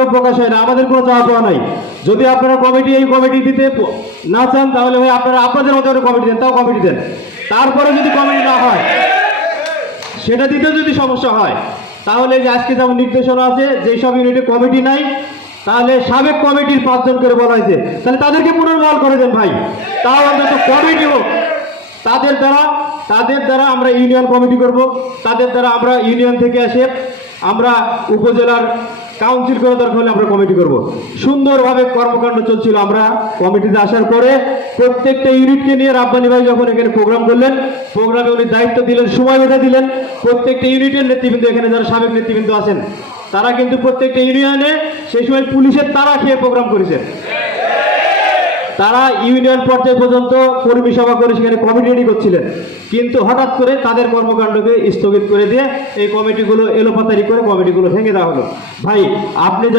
কমিটিগুলো প্রকাশ হয় না, আমাদের কোনো চাওয়া পাওয়া নাই। যদি আপনারা এই কমিটি দিতে না চান, তাহলে ভাই আপনারা আপনাদের মতো করে কমিটি দেন, তাও কমিটি দেন। তারপরে যদি কমিটি না হয়, সেটা দিতেও যদি সমস্যা হয়, তাহলে যে আজকে যেমন নির্দেশনা আছে যেসব ইউনিটে কমিটি নাই, তাহলে সাবেক কমিটির 5 জন করে বলা হয়েছে, তাহলে তাদেরকে পুনর্বহাল করে দেন ভাই। তাও অন্তত কমিটি হোক, তাদের দ্বারা আমরা ইউনিয়ন কমিটি করব, তাদের দ্বারা আমরা ইউনিয়ন থেকে এসে আমরা উপজেলার কাউন্সিল করে দরকার হলে আমরা কমিটি করব। সুন্দরভাবে কর্মকাণ্ড চলছিল। আমরা কমিটিতে আসার পরে প্রত্যেকটা ইউনিটকে নিয়ে রাব্বানী ভাই যখন এখানে প্রোগ্রাম করলেন, প্রোগ্রামে উনি দায়িত্ব দিলেন, সময় বেঁধে দিলেন। প্রত্যেকটা ইউনিটের নেতৃবৃন্দ, এখানে যারা সাবেক নেতৃবৃন্দ আছেন, তারা কিন্তু প্রত্যেকটা ইউনিয়নে সেই সময় পুলিশের তারা খেয়ে প্রোগ্রাম করেছেন। তারা ইউনিয়ন পর্যায় পর্যন্ত কর্মী সভা করে সেখানে কমিটি রেডি করছিলেন, কিন্তু হঠাৎ করে তাদের কর্মকাণ্ডকে স্থগিত করে দিয়ে এই কমিটিগুলো এলোপাতারি করে কমিটিগুলো ভেঙে দেওয়া হলো। ভাই আপনি